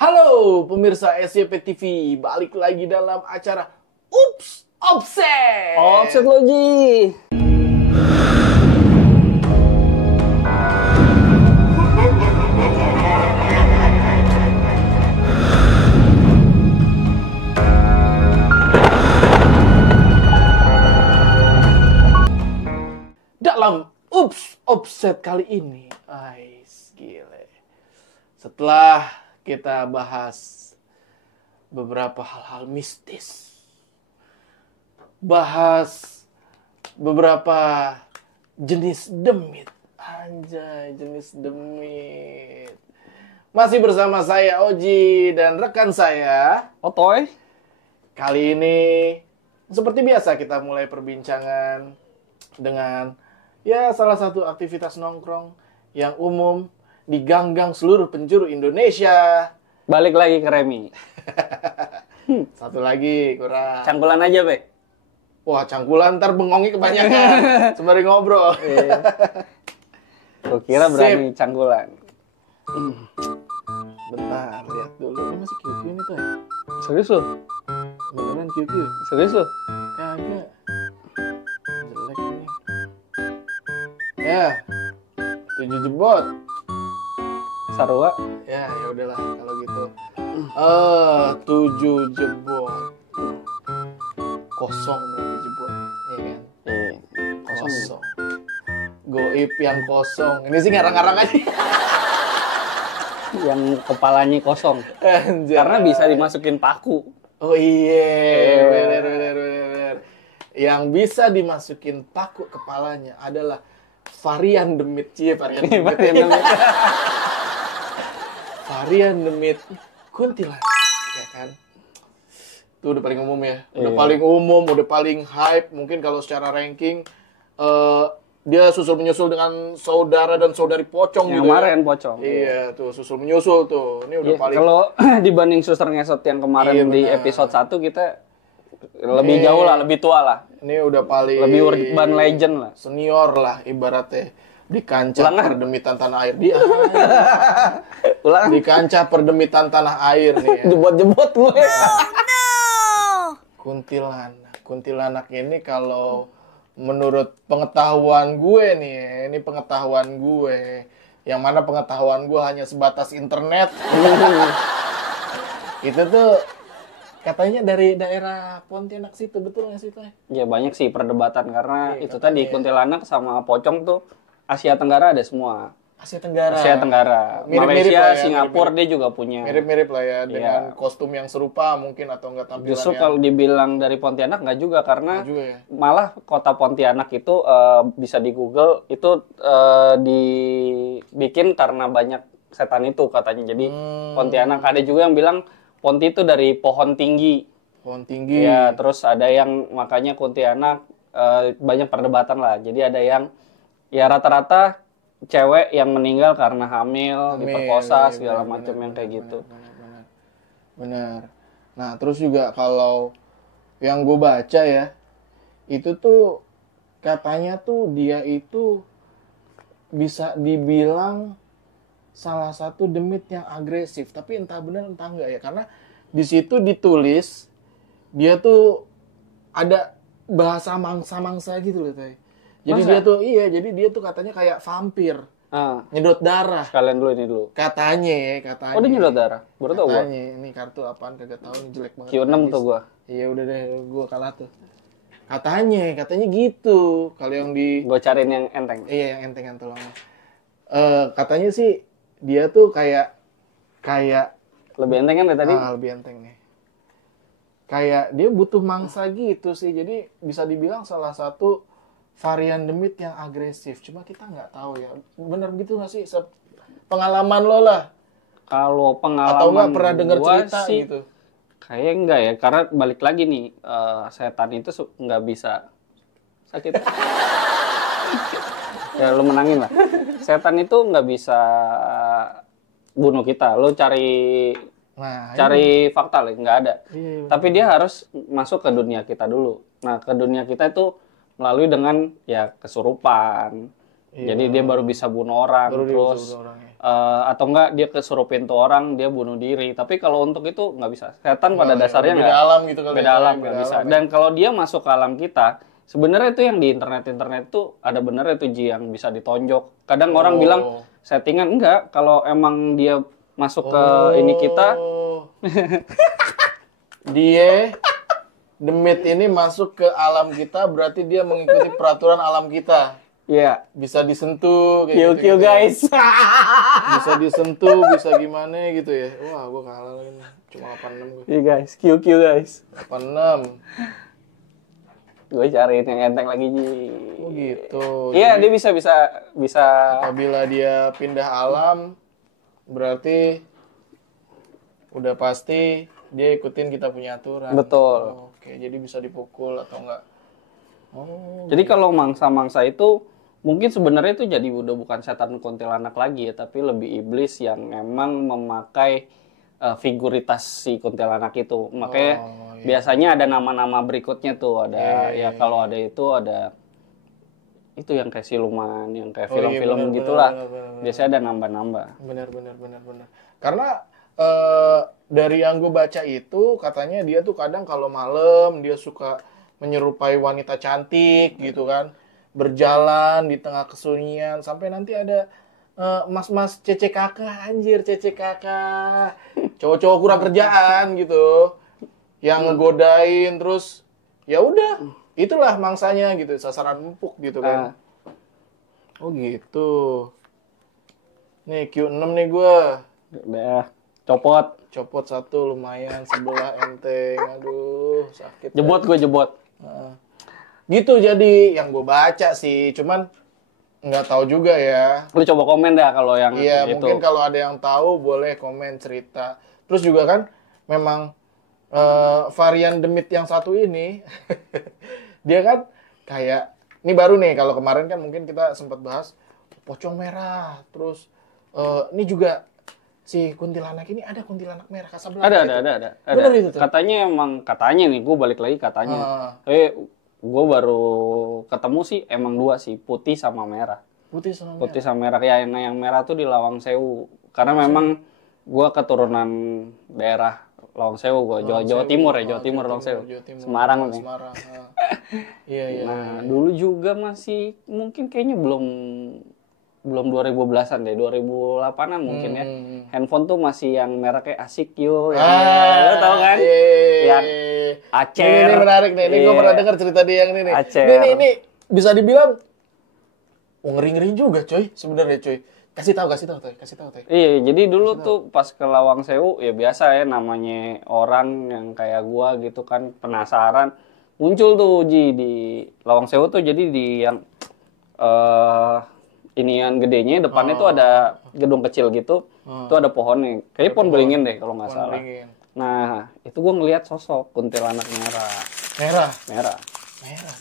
Halo pemirsa SCP TV, balik lagi dalam acara Ups Offset. Offset lo, Ji. Dalam Ups Offset kali ini, gile. Setelah kita bahas beberapa hal-hal mistis, bahas beberapa jenis demit, anjay, jenis demit. Masih bersama saya Oji dan rekan saya Otoy. Kali ini seperti biasa kita mulai perbincangan dengan salah satu aktivitas nongkrong yang umum di gang-gang seluruh penjuru Indonesia. Balik lagi ke Remi. Satu lagi kurang. Cangkulan aja, Be. Wah, cangkulan ntar bengongnya kebanyakan sembari ngobrol. Gue kira berani cangkulan. Bentar, lihat dulu. Ini masih QQ nih tuh ya? Serius lo? Beneran QQ? Serius lo? Kagak. Jelek ini. Ya, 7 jebot. Sarua. Ya udahlah kalau gitu. 7 jebot. Kosong berarti jebot, ya kan? Kosong. Goib yang kosong. Ini sih ngarang-ngarang aja. Yang kepalanya kosong. Anjay. Karena bisa dimasukin paku. Oh iya, bener. Yang bisa dimasukin paku kepalanya adalah varian demit. Varian demit. Varian demit kuntilanak, ya kan? Itu udah paling umum ya. Udah paling umum, udah paling hype. Mungkin kalau secara ranking dia susul-menyusul dengan saudara dan saudari pocong yang gitu. kemarin pocong. Iya, tuh susul-menyusul tuh. Ini udah paling. Kalau dibanding Suster Ngesot yang kemarin di episode 1 kita lebih jauh lah, lebih tua lah. Ini udah paling lebih urban legend lah. Senior lah ibaratnya di kancah perdemitan tanah air. Di kancah perdemitan tanah air nih ya. Jebot-jebot gue. Kuntilanak ini kalau menurut pengetahuan gue nih, ini pengetahuan gue. Yang mana pengetahuan gue hanya sebatas internet. Itu tuh katanya dari daerah Pontianak situ, betul nggak sih, Toy? Ya banyak sih perdebatan karena itu tadi kuntilanak sama pocong tuh Asia Tenggara ada semua. Asia Tenggara. Mirip-mirip Malaysia, lah ya, Singapura dia juga punya. Mirip-mirip lah ya dengan kostum yang serupa mungkin atau enggak tampilannya. Justru kalau dibilang dari Pontianak nggak juga karena ya? Malah kota Pontianak itu bisa di Google itu dibikin karena banyak setan itu katanya. Jadi Pontianak ada juga yang bilang Ponti itu dari pohon tinggi. Pohon tinggi. Ya, terus ada yang makanya Pontianak banyak perdebatan lah. Jadi ada yang ya rata-rata cewek yang meninggal karena hamil diperkosa segala macam yang kayak gitu. Benar. Nah, terus juga kalau yang gue baca ya, itu tuh katanya tuh dia itu bisa dibilang salah satu demit yang agresif, tapi entah benar entah enggak ya, karena di situ ditulis dia tuh ada bahasa mangsa-mangsa gitu loh, Tay. Jadi jadi dia tuh katanya kayak vampir. Nyedot darah. Sekalian dulu ini dulu. Katanya. Oh, dia nyedot darah. Baru tau gua. Ini kartu apaan kagak tahu, ini jelek banget. Q6 tuh gua. Iya udah deh, gua kalah tuh. Katanya gitu. Kalau yang di Gua cariin yang enteng. Iya, yang entengan tolong. Katanya sih dia tuh kayak lebih enteng kan dari tadi? lebih enteng nih. Kayak dia butuh mangsa gitu sih. Jadi bisa dibilang salah satu varian demit yang agresif. Cuma kita nggak tahu ya. Bener gitu nggak sih? Pengalaman lo lah. Kalau pengalaman atau nggak pernah dengar cerita sih, gitu? Kayaknya enggak ya. Karena balik lagi nih, setan itu nggak bisa sakit. Ya lo menangin lah. Setan itu nggak bisa bunuh kita. Lo cari fakta lah, nggak ada. Iya. Tapi dia harus masuk ke dunia kita dulu. Nah, ke dunia kita itu melalui dengan ya kesurupan, Jadi dia baru bisa bunuh orang, Baru dia terus bisa bunuh orang, ya. atau enggak dia kesurupin tuh orang, dia bunuh diri. Tapi kalau untuk itu nggak bisa. Setan pada dasarnya beda nggak. alam gitu kali. Beda ya. alam nggak bisa. alam, ya. Dan kalau dia masuk ke alam kita, sebenarnya itu yang di internet tuh ada benernya tuh Ji yang bisa ditonjok. Kadang orang bilang settingan, enggak. Kalau emang dia masuk ke ini kita, dia demit ini masuk ke alam kita, berarti dia mengikuti peraturan alam kita. ya Bisa disentuh kayak kill gitu. guys. Bisa disentuh, bisa gimana gitu ya. Wah, gue kalah lagi nih. Cuma 86 gue. Iya guys, kill guys. 86. Gue cariin yang enteng lagi Ji. Oh gitu. Iya, dia bisa. Apabila dia pindah alam, berarti udah pasti dia ikutin kita punya aturan. Betul. Oke, jadi bisa dipukul atau enggak. Oh. Jadi kalau mangsa-mangsa itu mungkin sebenarnya itu jadi udah bukan setan kuntilanak lagi ya, tapi lebih iblis yang emang memakai figuritas si kuntilanak itu. Makanya biasanya ada nama-nama berikutnya tuh, ada kalau ada itu yang kayak siluman, yang kayak film-film gitulah. Biasanya ada nambah-nambah. Benar. Karena dari yang gue baca itu katanya dia tuh kadang kalau malam dia suka menyerupai wanita cantik gitu kan, berjalan di tengah kesunyian sampai nanti ada mas-mas CCKK, anjir CCKK, cowok-cowok kurang kerjaan gitu, yang ngegodain terus ya udah itulah mangsanya gitu, sasaran empuk gitu kan. Oh gitu. Nih Q6 nih gue. Udah Copot satu lumayan, sebelah enteng. Aduh, sakit. jebot. Gitu jadi yang gue baca sih, cuman nggak tahu juga ya. Lu coba komen dah kalau yang Iya, itu. mungkin kalau ada yang tahu boleh komen cerita. Terus juga kan memang varian demit yang satu ini dia kan kayak ini baru nih, kalau kemarin kan mungkin kita sempat bahas pocong merah. Terus ini juga si kuntilanak ini ada kuntilanak merah Casablanca. Ada. Bener itu tuh. Katanya nih, gue balik lagi katanya. Gue baru ketemu sih emang dua sih, putih sama merah. Putih sama merah. Putih sama merah. Ya, yang merah tuh di Lawang Sewu. Karena memang gue keturunan daerah Lawang Sewu, gue Jawa Timur ya, Jawa Timur Lawang Sewu. Semarang nih. Iya. Nah, dulu juga masih mungkin kayaknya belum 2010-an deh, 2008-an mungkin ya. Handphone tuh masih yang merah kayak asik yo. Lo tau kan? Yang Acer. Ini menarik nih. Ini gue pernah dengar cerita dia yang ini nih. Acer. Ini bisa dibilang ngeri-ngeri juga coy. Sebenarnya coy. Kasih tahu Toy. Iya, jadi dulu tuh pas ke Lawang Sewu ya biasa ya, namanya orang yang kayak gua gitu kan penasaran. Muncul tuh Ji di Lawang Sewu tuh, jadi di yang inian gedenya depannya tuh ada gedung kecil gitu. Itu ada pohonnya. Kayaknya pohon beringin deh kalau nggak salah. Nah, itu gua ngelihat sosok kuntilanak merah. Merah,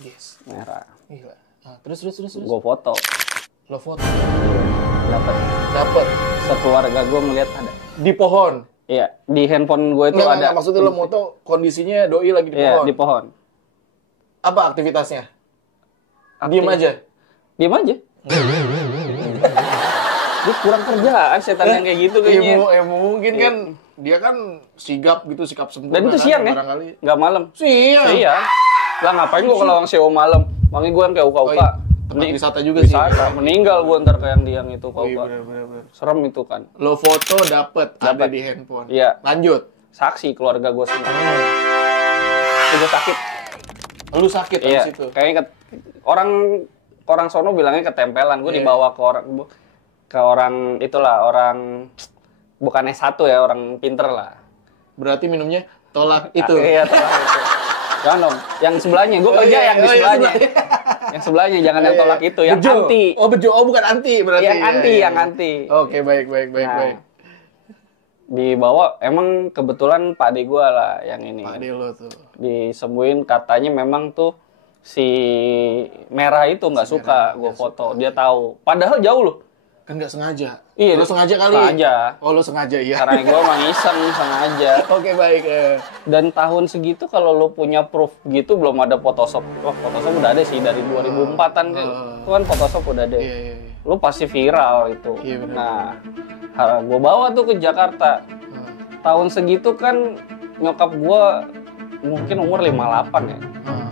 guys. Merah. Gila. Nah, terus. Gua foto. Lo foto. Dapat. Sekeluarga gua ngelihat ada. Di pohon. Iya, di handphone gue itu Nggak, ada. maksudnya lo foto kondisinya doi lagi di pohon. Iya, di pohon. Apa aktivitasnya? Diem aja. Dia kurang kerjaan setan yang kayak gitu kayaknya. Mungkin kan dia kan sigap gitu, sikap sempurna. Dan itu siang ya? Barangkali. Nggak malam. Siang. Lah ngapain gua kalau Lawang Sewu malam? Makanya gua yang kayak uka-uka. Tempat wisata juga sih. Wisata. Meninggal gua ntar kayak yang itu uka-uka. Bener. Serem itu kan. Lo foto dapet ada di handphone. Iya. Lanjut. Saksi keluarga gua semua. Itu sakit. Lu sakit Iya. di situ. Kayaknya orang sono bilangnya ketempelan. Gua dibawa ke orang itulah, orang bukan S1 ya, orang pinter lah. Berarti minumnya tolak itu. Iya, tolak itu. Jangan dong, yang sebelahnya. Gue kerja yang di sebelahnya. Yang sebelahnya, jangan yang tolak itu, yang Bejo. anti. Bejo. Bukan anti berarti. Yang anti. Oke, baik. Nah, dibawa, emang kebetulan Pak Ade gue lah yang ini. Pak Ade lo tuh. Disembuhin, katanya memang tuh si merah itu nggak suka gue foto. Dia tahu. Padahal jauh loh. Kan nggak sengaja. Iya, lo sengaja kali. Sengaja. Oh, lo sengaja iya. Karena gue emang iseng, sengaja. Oke, baik. Dan tahun segitu kalau lo punya proof gitu belum ada Photoshop. Wah, Photoshop udah ada sih dari 2004-an. Itu kan Photoshop udah ada. Iya. lu pasti viral itu. Iya, bener. Nah, gue bawa tuh ke Jakarta. Tahun segitu kan nyokap gue mungkin umur 58 ya.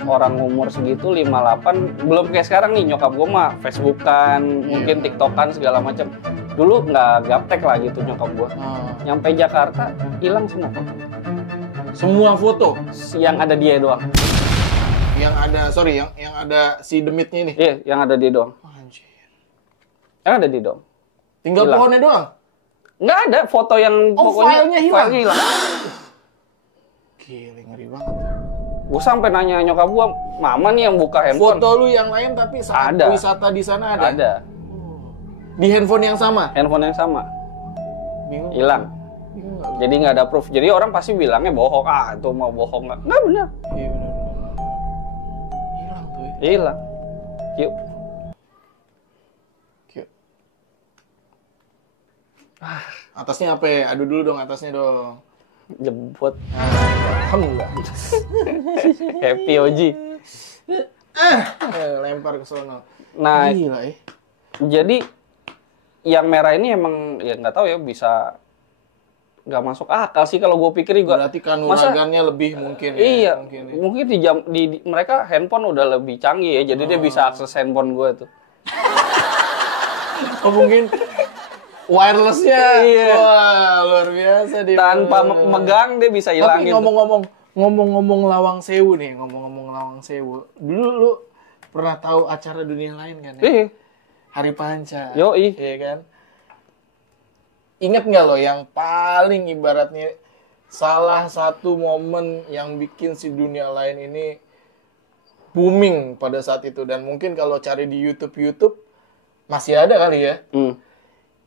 Orang umur segitu 58, belum kayak sekarang nih, nyokap gue mah Facebookan, mungkin TikTokan segala macam. Dulu nggak gaptek lah gitu nyokap gue. Nyampe Jakarta, hilang semua foto. Semua foto Yang ada dia doang. yang ada si demitnya ini. Iya, yang ada dia doang. Anjir. Yang ada dia doang. Tinggal Hilang. pohonnya doang. Nggak ada foto yang filenya hilang. Filenya hilang. Gila, ngeri banget. Gue sampai nanya nyokap gue, mama nih yang buka handphone. Foto lu yang lain tapi saat Ada. wisata di sana ada. Ada. Di handphone yang sama. Handphone yang sama. Bingung. Hilang. Bingung nggak lu? Jadi nggak ada proof. Jadi orang pasti bilangnya bohong. Itu mau bohong nggak? Nggak benar. Iya benar. Hilang tuh. Ya. Hilang. Yuk. Cute. Atasnya apa ya? Adu dulu dong atasnya dong. Jemput. Alhamdulillah. Happy Oji. Lempar ke sono. Nah, Gila ya. jadi yang merah ini emang ya nggak tahu ya, bisa nggak masuk akal sih kalau gue pikir juga. Berarti kanuragannya lebih mungkin ya. Iya, Mungkin, ya. mungkin di mereka handphone udah lebih canggih ya, jadi dia bisa akses handphone gue tuh. Oh, mungkin wirelessnya. Iya. Wah, luar biasa dia. Tanpa megang dia bisa Tapi hilangin. ngomong-ngomong Lawang Sewu nih, ngomong-ngomong Lawang Sewu. Dulu lu pernah tahu acara dunia lain kan ya? Iya. Hari Panca. Yoi. Iya kan? Ingat nggak lo yang paling ibaratnya salah satu momen yang bikin si dunia lain ini booming pada saat itu, dan mungkin kalau cari di YouTube masih ada kali ya.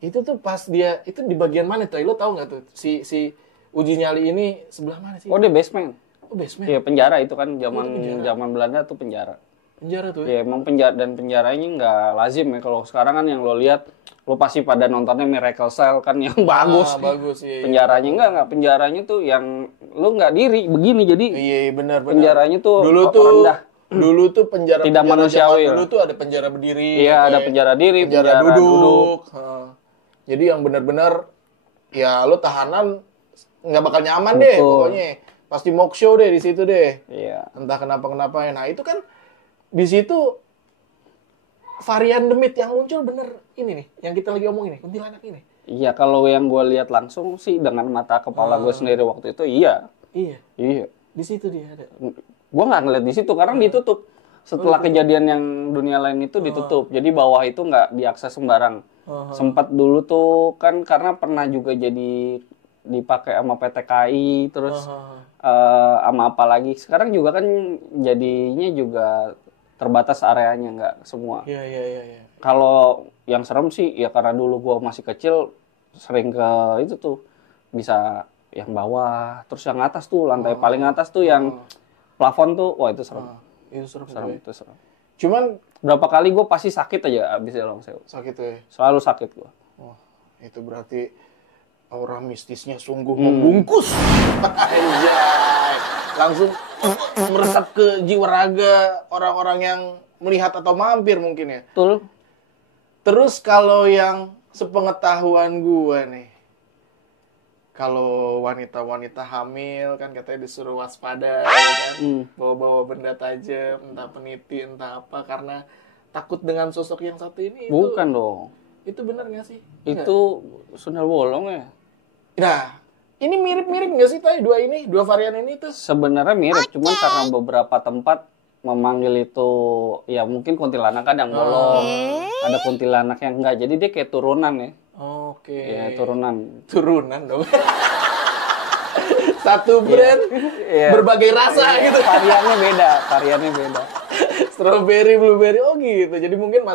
Itu tuh pas dia itu di bagian mana tuh? Lo tahu nggak tuh si uji nyali ini sebelah mana sih? Oh, dia basement. Oh, basement. Iya, penjara itu kan Itu zaman penjara. zaman Belanda tuh penjara. Penjara tuh ya. Ya emang penjara, dan penjaranya nggak lazim ya. Kalau sekarang kan yang lo lihat, lo pasti pada nontonnya Miracle Cell kan yang bagus. Bagus iya. Penjaranya enggak, penjaranya tuh yang lo nggak diri begini, jadi Iya, benar. penjaranya tuh Dulu tuh rendah. Dulu tuh penjara Tidak manusiawi. Dulu tuh ada penjara berdiri. Iya, ada kayak penjara diri, penjara duduk. Jadi yang benar-benar ya lo tahanan nggak bakal nyaman deh Betul. pokoknya. Pasti mock show deh di situ deh. Iya. Entah kenapa. Nah, itu kan di situ varian demit yang muncul bener ini nih, yang kita lagi omongin nih, kuntilanak ini. Iya, kalau yang gue lihat langsung sih dengan mata kepala gue sendiri waktu itu, iya. Iya, Iya. di situ dia ada. Gue nggak ngeliat di situ karena ditutup. Setelah kejadian yang dunia lain itu ditutup, jadi bawah itu nggak diakses sembarang. Sempat dulu tuh kan karena pernah juga jadi dipakai sama PT KAI, terus sama apa lagi. Sekarang juga kan jadinya juga terbatas areanya, nggak semua. Iya. Kalau yang serem sih ya karena dulu gue masih kecil sering ke itu tuh, bisa yang bawah, terus yang atas tuh lantai paling atas tuh yang plafon tuh, wah itu serem. Itu serem. Itu serem. Cuman Berapa kali gue pasti sakit aja abis Lawang Sewu. sakit ya. Selalu sakit gue. Wah, itu berarti aura mistisnya sungguh membungkus. Anjay. Langsung meresap ke jiwa raga orang-orang yang melihat atau mampir mungkin ya. Betul. Terus kalau yang sepengetahuan gue nih, kalau wanita-wanita hamil kan katanya disuruh waspada, ya kan? Bawa-bawa benda tajam, entah peniti, entah apa, karena takut dengan sosok yang satu ini. Bukan dong. Itu benar nggak sih? Itu sundel bolong ya. Nah, ini mirip-mirip nggak sih Tay? Dua varian ini tuh? Sebenarnya mirip, cuman karena beberapa tempat memanggil itu ya mungkin kuntilanak kan yang bolong, ada kuntilanak yang enggak, jadi dia kayak turunan ya. Oke. Ya turunan. Turunan dong. Satu brand, Iya. berbagai rasa gitu. Variannya beda. Strawberry, blueberry, oh gitu. Jadi mungkin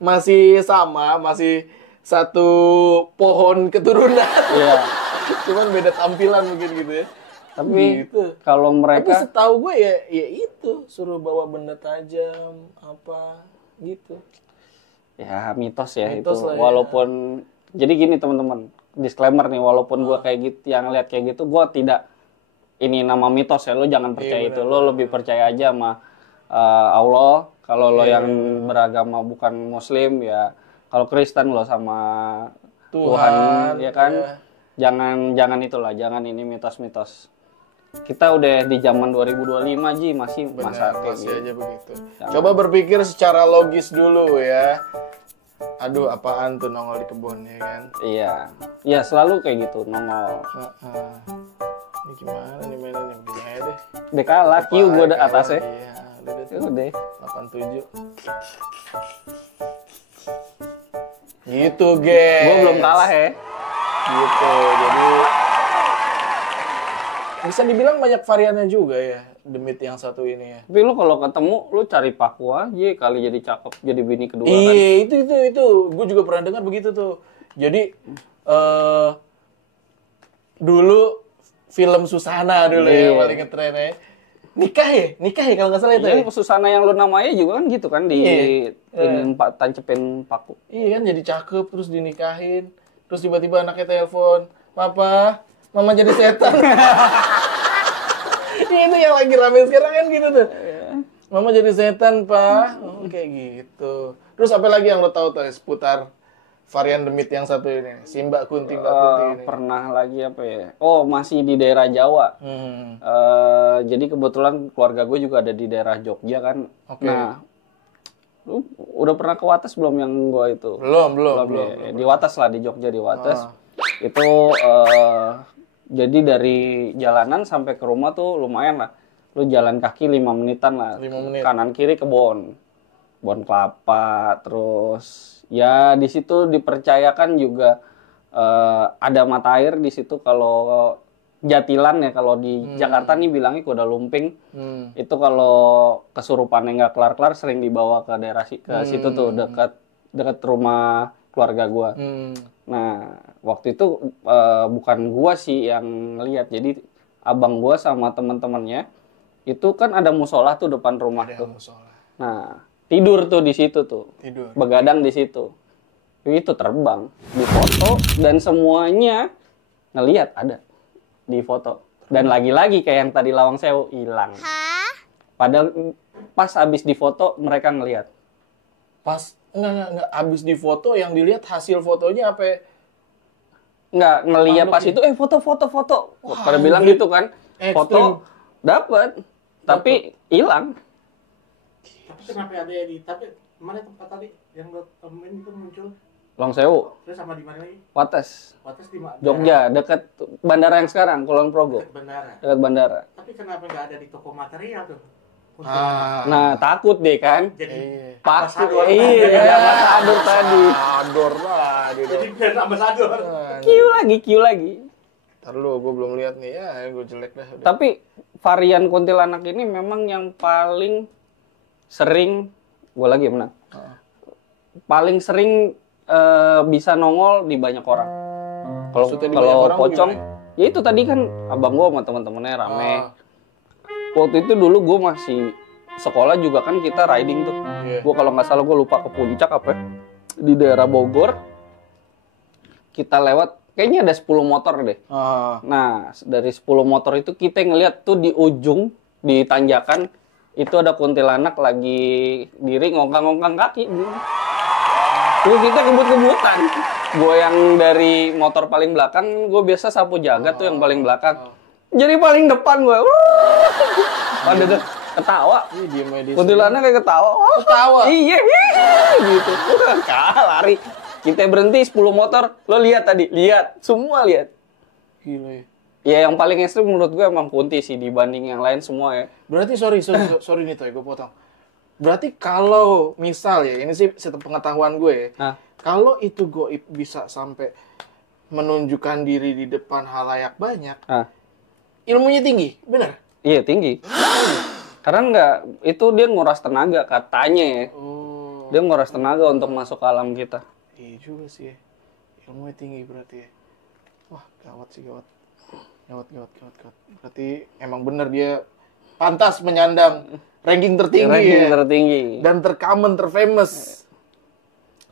masih sama, masih satu pohon keturunan. Iya. Cuman beda tampilan mungkin gitu ya. Tapi Gitu. kalau Tapi mereka setahu gue ya itu suruh bawa benda tajam apa gitu. ya mitos ya Mitos itu. lah ya. Walaupun jadi gini teman-teman, disclaimer nih, walaupun gua kayak gitu, yang lihat kayak gitu, gua tidak ini nama mitos ya, lo jangan percaya itu, lo lebih percaya aja sama Allah. Kalau lo yang beragama bukan Muslim ya Kalau Kristen lo sama Tuhan, ya kan. ya. Jangan itulah, jangan ini mitos-mitos. Kita udah di zaman 2025 Ji, masih masa Benar, kayak masih gitu. aja begitu. Jangan. Coba berpikir secara logis dulu ya. Aduh, apaan tuh nongol di kebun ya kan? Iya. Ya selalu kayak gitu nongol. Heeh. Ini gimana nih mainnya nih? Begini aja deh. Udah kalah, Q gue udah atasnya. Iya, udah deh. Ya udah. 87. Gitu, guys. Gue belum kalah ya. Gitu. Jadi bisa dibilang banyak variannya juga ya, Demit yang satu ini ya. Tapi lu kalau ketemu, lu cari paku aja kali jadi cakep, jadi bini kedua kan. Iya, itu. Gue juga pernah dengar begitu tuh. Jadi dulu film Susana dulu ya Iya. paling ngetren ya. Nikah ya kalau nggak salah itu. Jadi Susana yang lu namanya juga kan gitu kan di Iya. ini tancepin paku. Iya kan jadi cakep terus dinikahin. Terus tiba-tiba anaknya telepon, "Papa, Mama jadi setan." Itu yang lagi rame sekarang kan gitu tuh. Mama jadi setan, Pak. Oh, kayak gitu. Terus apa lagi yang lo tahu tuh seputar varian Demit yang satu ini? Si Mbak Kunti ini. Pernah lagi apa ya? Oh, masih di daerah Jawa. Jadi kebetulan keluarga gue juga ada di daerah Jogja kan. Oke. Nah, lu udah pernah ke Wates belum yang gue itu? Belum. Ya. Di Wates lah, di Jogja di Wates. Itu jadi dari jalanan sampai ke rumah tuh lumayan lah. Lu jalan kaki 5 menitan lah. 5 menit. Kanan kiri kebon kelapa, terus ya di situ dipercayakan juga ada mata air di situ. Kalau Jatilan ya, kalau di Jakarta nih bilangnya kuda lumping. Itu kalau kesurupannya nggak kelar-kelar sering dibawa ke daerah ke situ tuh, dekat rumah keluarga gua. Nah, waktu itu bukan gua sih yang lihat. Jadi abang gua sama teman-temannya itu kan ada musola tuh depan rumah tuh. Nah, tidur tuh di situ tuh. Tidur. Begadang di situ. Itu terbang, difoto dan semuanya ngelihat ada di foto. Dan lagi-lagi kayak yang tadi Lawang Sewu hilang. Padahal pas habis difoto mereka ngelihat. Pas enggak habis di foto yang dilihat hasil fotonya apa? Ya? Nggak ngelihat pas ya? itu foto. Wah, Pada bilang anjir. gitu kan. Ekstrim. Foto dapat tapi hilang. Tapi kenapa ada ya tapi mana tempat tadi yang lo temuin itu muncul? Lawang Sewu, Terus sama di mana lagi? Wates, Wates di mana? Jogja, dekat bandara yang sekarang, Kulon Progo. Bandara. Dekat bandara. Tapi kenapa nggak ada di toko material tuh? Nah, takut deh kan. Jadi Pasti. ambasador. Iya, ambasador tadi. Ador lah gitu. Jadi brand ambasador. Kiu lagi. Ntar lu, gue belum lihat nih ya, gue jelek dah. Udah. Tapi varian kuntilanak ini memang yang paling sering, gue lagi menang. Paling sering bisa nongol di banyak orang. Maksudnya di banyak Kalau orang pocong, gimana? ya itu tadi kan abang gue sama teman-temannya rame. Waktu itu dulu gue masih sekolah juga kan kita riding tuh. Iya. Gue kalau nggak salah gue lupa ke puncak apa ya, di daerah Bogor. Kita lewat, kayaknya ada 10 motor deh. Nah, dari 10 motor itu kita ngeliat tuh di ujung, di tanjakan, itu ada kuntilanak lagi diri ngongkang-ngongkang kaki. Terus kita kebut-kebutan. Gue yang dari motor paling belakang, gue biasa sapu jagat tuh yang paling belakang. Jadi paling depan gue. Pada ketawa. Ih, diem aja di Kuntilanak kayak ketawa. Ketawa? Iya, gitu. Lari. Kita berhenti 10 motor. Lo lihat tadi, lihat. Semua lihat. Gila ya. Ya yang paling ekstrim menurut gue emang Kunti sih dibanding yang lain semua ya. Berarti sorry nih Toy, gue potong. Berarti kalau misal ya, ini sih sepengetahuan gue ya. Nah, Kalau itu goib bisa sampai menunjukkan diri di depan halayak banyak, nah. ilmunya tinggi, benar? Iya tinggi. Karena nggak, itu dia nguras tenaga katanya ya. Oh, Dia nguras tenaga untuk masuk ke alam kita. iya juga sih ya. Ilmunya tinggi berarti ya. Wah, gawat sih, gawat. Gawat. Berarti emang bener dia pantas menyandang ranking tertinggi Ranking ya. tertinggi. Dan tercommon, terfamous.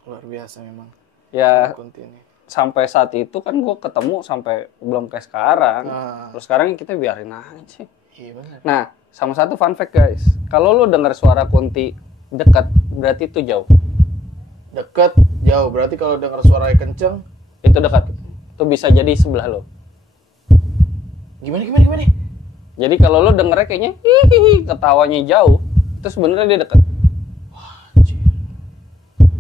Luar biasa memang. Ya Kunti ini. sampai saat itu kan gue ketemu sampai belum kayak sekarang. Nah. Terus sekarang kita biarin aja. Iya benar. Nah, sama satu fun fact guys. Kalau lu dengar suara Kunti dekat, berarti itu jauh. Deket, jauh. Berarti kalau dengar suaranya kenceng, Itu dekat. Itu bisa jadi sebelah lo. gimana? Jadi kalau lo dengernya kayaknya hihihi, ketawanya jauh, itu sebenarnya dia dekat. Anjir.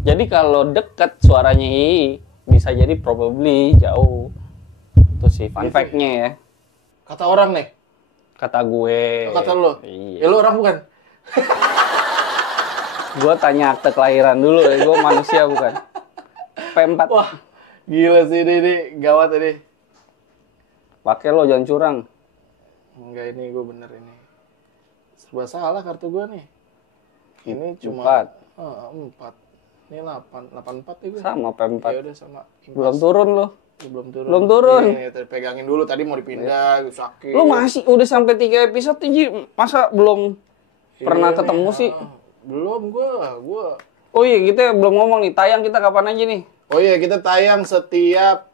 Jadi kalau dekat suaranya hihi, bisa jadi probably jauh. Itu sih fun Gitu fact-nya ya. Kata orang nih, Kata gue. kata lo. Iya. Ya lo orang bukan? Gue tanya akte kelahiran dulu ya, gue manusia bukan. P4. Wah, gila sih ini gawat ini. Pakai lo jangan curang. Enggak, ini gue bener ini. Serba salah kartu gue nih. Ini cuma 4. Ini 84 ya gue. Sama P4. Ya udah sama. Belum turun lo. Ya, belum turun. Belum turun. Ini tadi pegangin dulu, tadi mau dipindah, sakit. Lo masih udah sampai 3 episode Ji. Masa belum pernah Iya ketemu nih, sih? Belum gue. Oh iya, kita belum ngomong nih. Tayang kita kapan aja nih? Oh iya, kita tayang setiap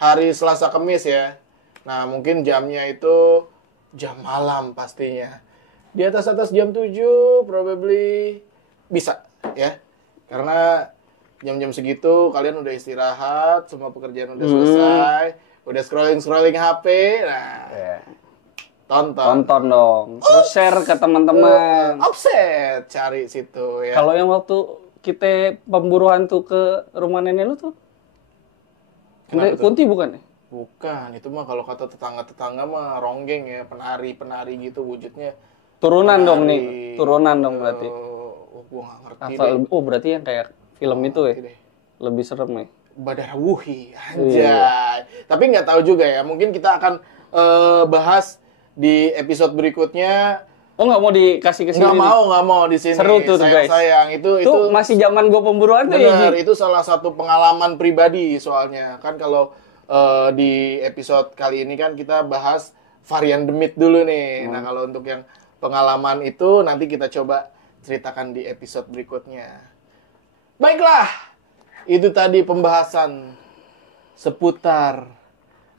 hari Selasa Kamis ya. Nah, mungkin jamnya itu jam malam pastinya. Di atas jam 7 probably bisa ya. Karena jam-jam segitu kalian udah istirahat, semua pekerjaan udah selesai, udah scrolling HP. Nah, tonton dong. Terus share ke teman-teman. Offset cari situ ya. Kalau yang waktu kita pemburu hantu ke rumah nenek lu tuh, Kenapa tuh? Kunti bukan ya? Bukan, itu mah kalau kata tetangga-tetangga mah ronggeng ya, penari-penari gitu wujudnya. Turunan dong Penari. nih, turunan dong berarti. Gua nggak ngerti Apa? deh. Oh berarti yang kayak film itu ya? Ngerti deh. Lebih serem ya? Badar Wuhi, anjay. Tapi nggak tahu juga ya, mungkin kita akan bahas di episode berikutnya. Oh nggak mau dikasih ke sini? Nggak mau di sini. Seru tuh guys. Sayang itu masih zaman gua pemburu hantu ya bener, Ji? itu salah satu pengalaman pribadi soalnya. Kan kalau di episode kali ini kan kita bahas varian demit dulu nih. Nah, kalau untuk yang pengalaman itu nanti kita coba ceritakan di episode berikutnya. Baiklah, itu tadi pembahasan seputar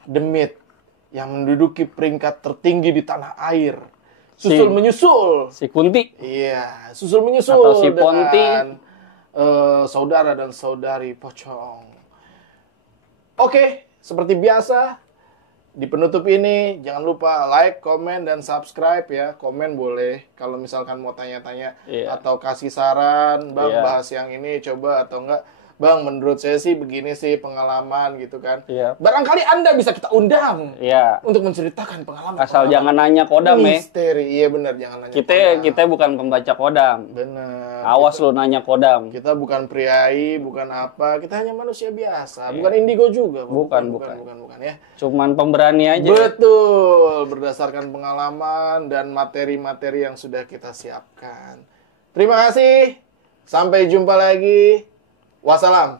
demit yang menduduki peringkat tertinggi di tanah air. Susul menyusul. Si Kunti. Iya, susul menyusul Atau si Ponti. dengan saudara dan saudari pocong. Oke, seperti biasa di penutup ini jangan lupa like, komen, dan subscribe ya. Komen boleh kalau misalkan mau tanya-tanya atau kasih saran, Bang bahas yang ini coba atau enggak. Bang, menurut saya sih begini sih pengalaman gitu kan. Iya. Barangkali Anda bisa kita undang Iya. untuk menceritakan pengalaman. Asal jangan nanya kodam ya. Misteri, iya benar, jangan nanya. Kita bukan pembaca kodam. Bener. Awas lu nanya kodam. Kita bukan priai, bukan apa. Kita hanya manusia biasa. Bukan indigo juga. Bukan ya. Cuman pemberani aja. Betul. Berdasarkan pengalaman dan materi-materi yang sudah kita siapkan. Terima kasih. Sampai jumpa lagi. Wassalam.